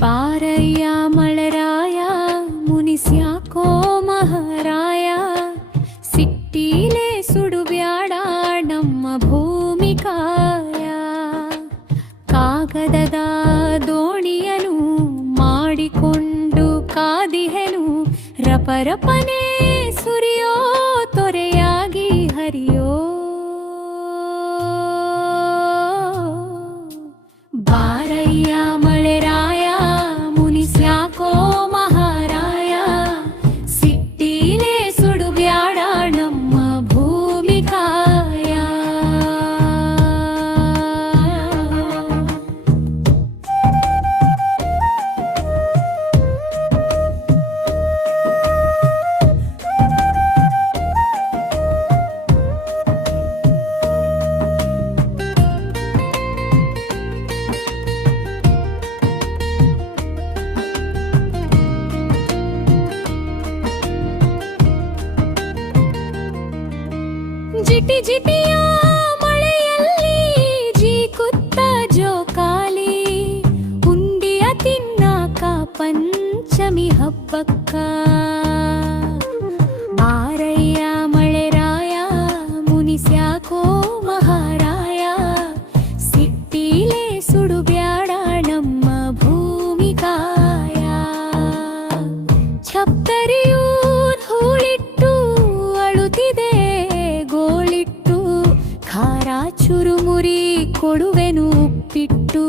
ಬಾರಯ್ಯ ಮಳೆರಾಯ ಮುನಿಸ್ಯಾಕೋ ಮಹಾರಾಯ, ಸಿಟ್ಟಿಲೆ ಸುಡುಬ್ಯಾಡ ನಮ್ಮ ಭೂಮಿಕಾಯ. ಕಾಗದದ ದೋಣಿಯನು ಮಾಡಿಕೊಂಡು ಕಾದಿಹೆನು, ರಪರಪನೆ ಸುರಿಯೋ ತೊರೆಯಾಗಿ ಹರಿಯೋ. ಬಾರಯ್ಯ ಮಳೆರಾಯ ಮುನಿಸ್ಯಾಕೋ ಮಹಾರಾಯ, ಸಿಟ್ಟಿಲೆ ಸುಡುಬ್ಯಾಡ ನಮ್ಮ ಭೂಮಿಕಾಯ. ಜಿಟಿ ಜಿಟಿಯ ಮಳೆಯಲ್ಲಿ ಜೀಕುತ್ತ ಜೋಕಾಲಿ, ಉಂಡಿಯ ತಿನ್ನಾಕ ಪಂಚಮಿ ಹಬ್ಬಕ್ಕ. ಬಾರಯ್ಯ ಮಳೆರಾಯ ಮುನಿಸ್ಯಾಕೋ ಮಹಾರಾಯ, ಸಿಟ್ಟಿಲೆ ಸುಡುಬ್ಯಾಡ ನಮ್ಮ ಭೂಮಿಕಾಯ. ಛಪ್ತರಿಯೂರ್ ಹೂಳಿಟ್ಟು ಅಳುತ್ತಿದೆ ಗೋಳಿಟ್ಟು, ಖಾರ ಚುರುಮುರಿ ಕೊಡುವೆನು ಉಪ್ಪಿಟ್ಟು.